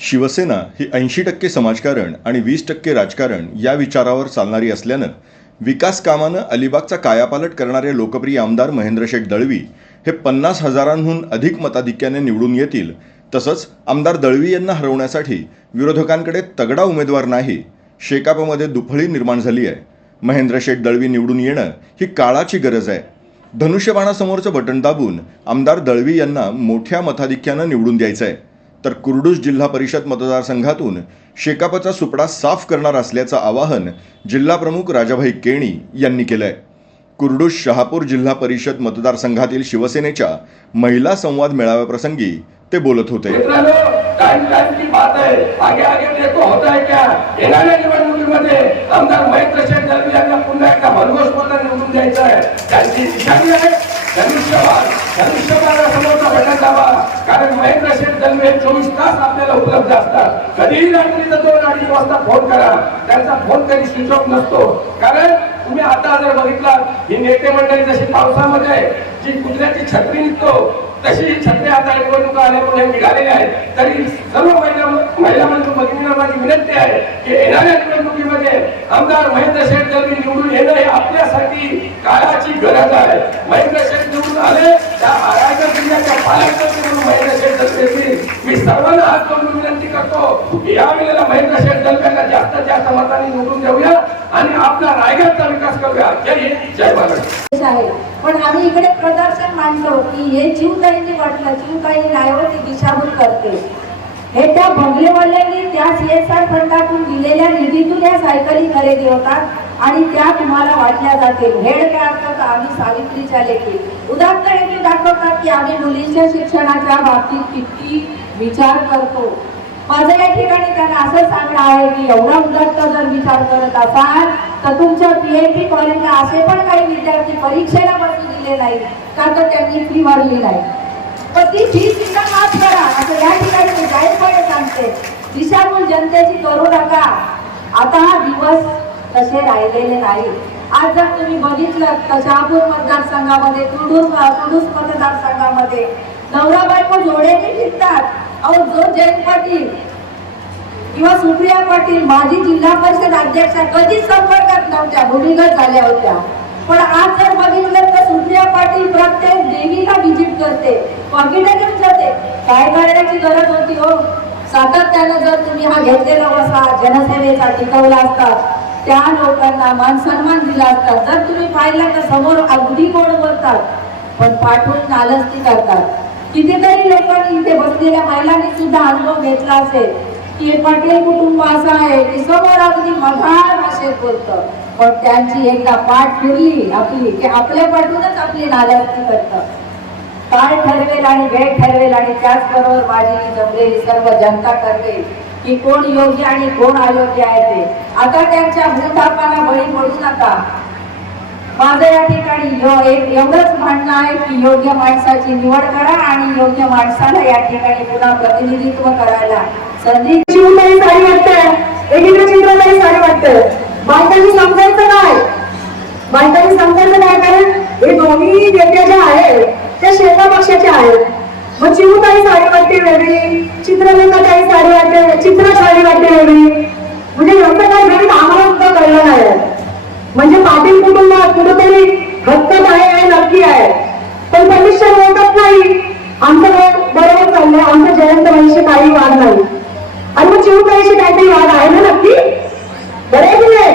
शिवसेना ही ऐंशी टक्के समाजकारण आणि वीस टक्के राजकारण या विचारावर चालणारी असल्यानं विकास कामानं अलिबागचा कायापालट करणारे लोकप्रिय आमदार महेंद्रशेठ दळवी हे पन्नास हजारांहून अधिक मताधिक्याने निवडून येतील. तसंच आमदार दळवी यांना हरवण्यासाठी विरोधकांकडे तगडा उमेदवार नाही. शेकापमध्ये दुफळी निर्माण झाली आहे. महेंद्रशेठ दळवी निवडून येणं ही काळाची गरज आहे. धनुष्यबाणासमोरचं बटन दाबून आमदार दळवी यांना मोठ्या मताधिक्यानं निवडून द्यायचं आहे तर कुर्डूस जिल्हा परिषद मतदारसंघातून शेकापचा सुपडा साफ करणार असल्याचं आवाहन जिल्हाप्रमुख राजाभाई केणी यांनी केलंय. कुर्डूस शहापूर जिल्हा परिषद मतदारसंघातील शिवसेनेच्या महिला संवाद मेळाव्याप्रसंगी ते बोलत होते. पुन्हा दाबा कारण महेंद्र शेठ दलवे चोवीस तास आपल्याला उपलब्ध असतात. कधीही रात्रीचा दोन अडीच वाजता फोन करा. त्यांचा फोन कधी स्विच ऑफ नसतो. कारण तुम्ही आता जर बघितला ही नेते मंडळी जशी पावसामध्ये जी कुत्र्याची छत्री निघतो तशी ही छत्री आता निवडणुका आल्यामुळे निघालेल्या आहेत. तरी सर्व महिला महिला बंधू भगिनींना माझी विनंती आहे की येणाऱ्या निवडणुकीमध्ये आमदार महेंद्र शेठ दळवी निवडून येणं हे आपल्यासाठी काळाची गरज आहे. महेंद्र शेठ निवडून आले त्या रायगड जिल्ह्याच्या पालकमंत्री म्हणून महेंद्र शेठ दळवी मी सर्वांना हात जोडून विनंती करतो की या वेळेला महेंद्र शेठ दळव्यांना जास्त जास्त मतांनी निवडून देऊया. आणि आपला रायगडचा विकास करूया. जय हिंद जय महाराष्ट्र आहे. पण आम्ही इकडे प्रदर्शन मांडलो की हे जीव जीवताईंनी वाटलं जीव जीवताई न्यायवती दिशाभूल करते. हे त्या बंगलेवाल्यांनी त्या सी एस आर फंडातून दिलेल्या निधीतून या सायकली खरेदी होतात आणि त्या तुम्हाला वाटल्या जातील. हेड काय असतं आम्ही सावित्रीच्या लेखी. उदाहरण दाखवतात की आम्ही मुलींच्या शिक्षणाच्या बाबतीत किती विचार करतो. माझं या ठिकाणी त्यांना असं सांगणं आहे की एवढा उदात्त जर विचार करत असाल तर तुमच्या पीएचडी कॉलेजला असे पण काही विद्यार्थी परीक्षेला बसू दिले नाही का तर त्यांनी फी भरली नाही. पण ती फी सुद्धा माफ करा असं या ठिकाणी मी जाहीरपणे सांगते. दिशाभूल जनतेची करू नका. आता हा दिवस तसे राहिलेले नाही. आज जर तुम्ही बघितलं तर शहापूर मतदारसंघामध्ये कुडूस कुडूस मतदारसंघामध्ये नवरा बायको जोड्याने फिरतात अहो जो जयंत पाटील किंवा सुप्रिया पाटील माजी जिल्हा परिषद अध्यक्षा कधीच संपर्कात नव्हत्या भूमिगत झाल्या होत्या. पण आज जर बघितलं तर सुप्रिया पाटील प्रत्येक देवीला व्हिजिट करते पाकिटं घेऊन जाते. काय करण्याची गरज होती हो? सातत्यानं जर तुम्ही हा घेतलेला वसा जनसेवेचा टिकवला असतात त्या लोकांना मान सन्मान दिला असता जर तुम्ही पाहिला तर समोर अगदी गोड बोलतात? पण पाठवून नालस्ती करतात. कितीतरी लोकांनी इथे बसलेल्या महिलांनी सुद्धा अनुभव घेतला असेल की पटेल पाटील कुटुंब असं आहे की समोर अगदी मधाळ भाषेत बोलतं. पण त्यांची एकदा पाठ फिरली आपली की आपल्या पाठूनच आपली नालस्ती करतं. काळ ठरवेल आणि वेळ ठरवेल आणि त्याचबरोबर माझी जमलेली सर्व जनता ठरवेल की कोण योग्य आणि कोण अयोग्य आहे ते. आता त्यांच्या भूतापाला बळी पडू नका. माझं या ठिकाणी एवढंच म्हणणं आहे की योग्य माणसाची निवड करा आणि योग्य माणसाला या ठिकाणी पुन्हा प्रतिनिधित्व करायला संधी शिवताई साडी वाटतंय एकीकडे चित्रताई साडी वाटतंय बायकांनी समजायचं काय? बायकांनी समजायचं काय कारण हे दोन्ही व्यक्त्या ज्या आहेत त्या शेता पक्षाच्या आहेत. मग शिवताई साडी वाटते वेगळी काही साडी वाटते चित्र साडी वाटते वेगळी म्हणजे एवढं काय घरी आम्हाला सुद्धा कळलं नाही म्हणजे पाटील कुटुंबात कुठेतरी हक्कत आहे हे नक्की आहे पण कमिशन ओळखत नाही आमचं वय बरोबर चाललंय आमचं जयंत वैशी काही वाद नाही आणि मग चिवताईशी काहीतरी वाद आहे ना नक्की बरे की नाही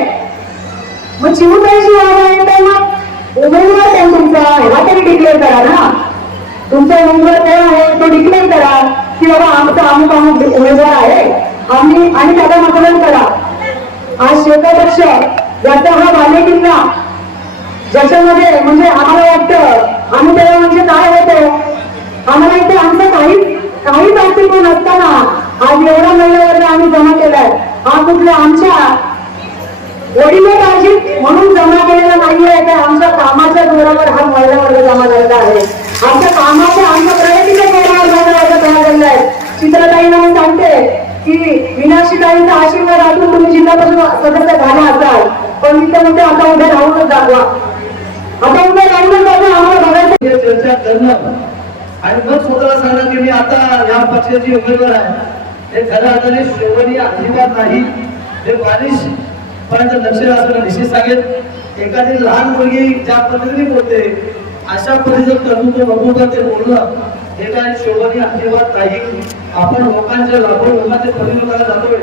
मग चिवताईशी वाद आहे तर मग उमेदवार कोण तुमचा ह्याला तरी डिक्लेअर करा ना तुमचा उमेदवार काय आहे तो डिक्लेअर करा की बाबा आमचा अमुक अमुक उमेदवार आहे आम्ही आणि त्याला मतदान करा आज श्वेता पक्ष याचा हा बाले किल्ला ज्याच्यामध्ये म्हणजे आम्हाला वाटतं आम्ही तेव्हा म्हणजे काय होतो आम्हाला इथे आमचं काही काहीच अस्तित्व नसताना आज एवढा महिन्यावर आम्ही जमा केलाय हा कुठल्या आमच्या वडिलोपार्जित म्हणून जमा केलेला नाहीये तर आमच्या कामाच्या जोरावर हा महिला वर्ग जमा झालेला आहे. आमच्या कामाच्या आमच्या प्रगतीच्या जोरावर महिला वर्ग जमा झालेला आहे. चित्रताई म्हणून सांगते की विनाशिकाईंचा आशीर्वाद असून तुम्ही जिल्हा परिषद सदस्य झाला असाल. पण तिथे तर म्हणते आता उभे राहूनच दाखवा. आता उभे राहूनच दाखवा. आम्हाला बघायचं चर्चा करणं आणि मग स्वतःला सांगणं की मी आता या पक्षाची उमेदवार आहे. हे खऱ्या अर्थाने शेवटी अजिबात नाही. हे बालिश पर्यंत लक्ष असणं निश्चित सांगेल एखादी लहान मुलगी ज्या पद्धतीने बोलते अशा पद्धतीचं कर्तृत्व बघून ते बोलणं हे काय शोभनीय आशीर्वाद नाही. आपण लोकांच्या लाखो लोकांचे प्रतिनिधित्व जातोय.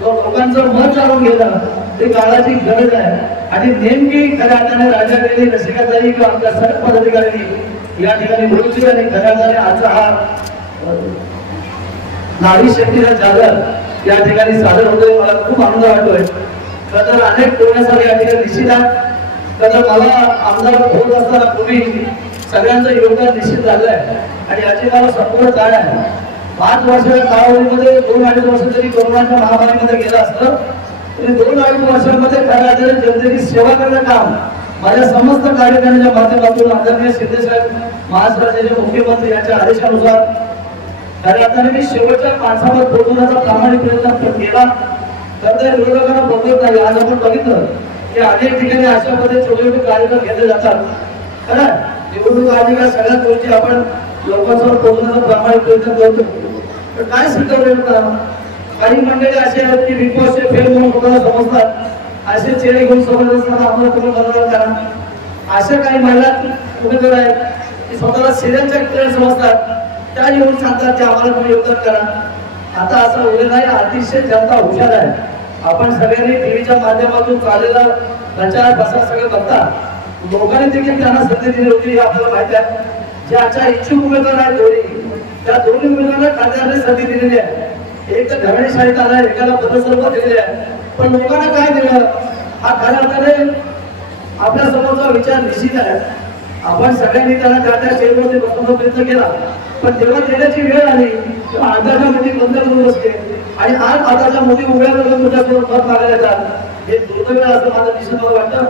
लोकांचं मन जाणून घेणं ते काळाची गरज आहे. आणि नेमकी खऱ्या अर्थाने राजाकडे रसिकाताई किंवा आमच्या सर्व पदाधिकाऱ्यांनी या ठिकाणी बोलली आणि खऱ्या अर्थाने आजचा हा नारी शक्तीचा जागर या ठिकाणी सादर होतोय. मला खूप आनंद वाटतोय. तर अनेक पुण्यासाठी या ठिकाणी निश्चित तर मला आमदार होत असताना पूर्वी सगळ्यांचं योगदान निश्चित झालंय आणि याची मला संपूर्ण काय आहे. पाच वर्षाच्या कालावधीमध्ये दोन अडीच वर्ष जरी कोरोनाच्या महामारीमध्ये गेलं असतं तरी दोन अडीच वर्षांमध्ये खऱ्या अर्थाने जनतेची सेवा करणं काम माझ्या समस्त कार्यक्रमाच्या माध्यमातून आदरणीय शिंदे साहेब महाराष्ट्राचे मुख्यमंत्री यांच्या आदेशानुसार खऱ्या अर्थाने मी शेवटच्या माणसावर पोहोचवण्याचा प्रामाणिक प्रयत्न केला. तर विरोधकांना बघत नाही. आज आपण बघितलं की अनेक ठिकाणी अशा पद्धतीचे छोटे छोटे कार्यक्रम घेतले जातात. खरं निवडणूक आधी का सगळ्याच गोष्टी आपण लोकांसमोर पोहोचण्याचा प्रामाणिक प्रयत्न करतो पण काय स्वीकारलं होतं काही मंडळी असे आहेत की बिग बॉसचे फेल म्हणून लोकांना समजतात? असे चेहरे घेऊन समजत असताना आम्हाला तुम्ही बरोबर करा. अशा काही महिला उमेदवार आहेत की स्वतःला सिरियलच्या खेळ समजतात. त्या येऊन सांगतात की आम्हाला तुम्ही योगदान करा. आता असं उभे नाही अतिशय जनता हुशार आहे. आपण सगळ्यांनी टीव्हीच्या माध्यमातून चाललेला प्रचार प्रसार सगळे बघतात लोकांनी देखील त्यांना संधी दिली होती हे आपल्याला माहिती आहे. जे आजच्या इच्छुक उमेदवार आहेत दोन्ही त्या दोन्ही उमेदवारांना खासदारांनी संधी दिलेली आहे. एक तर गणेश शाळेत आला एकाला पदसर्व दिलेले आहे. पण लोकांना काय दिलं? हा खऱ्या अर्थाने आपल्या समोरचा विचार निश्चित आहे. आपण सगळ्यांनी त्याला त्या त्या शेअरमध्ये बसवण्याचा प्रयत्न केला. पण जेव्हा देण्याची वेळ आली तेव्हा आताच्या बंद करून बसले. आणि आज आताच्या मुली उभ्या करून तुझ्यासमोर मत मागायला येतात हे दुर्दैव असं माझं निश्चित मला वाटतं.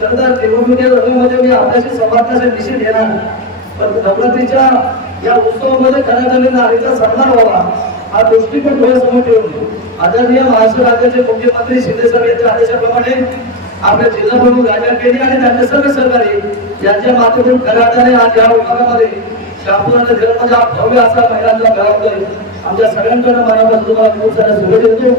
खरं तर निवडणुकीच्या रवीमध्ये मी आपल्याशी संवाद करण्यासाठी निश्चित येणार पण नवरात्रीच्या या उत्सवामध्ये करण्यात आलेला नारीचा सन्मान व्हावा. हा दृष्टिकोन डोळ्यासमोर ठेवून आदरणीय महाराष्ट्र राज्याचे मुख्यमंत्री शिंदे साहेब यांच्या आदेशाप्रमाणे आपल्या जिल्हा प्रमुख राजा केली आणि त्यांचे सर्व सहकारी यांच्या माध्यमातून करण्यात आले आज या विभागामध्ये शापूरच्या जन्मजा भव्य असा महिलांचा मेळावा होतोय. आमच्या सगळ्यांकडे मनापासून तुम्हाला खूप साऱ्या शुभेच्छा देतो.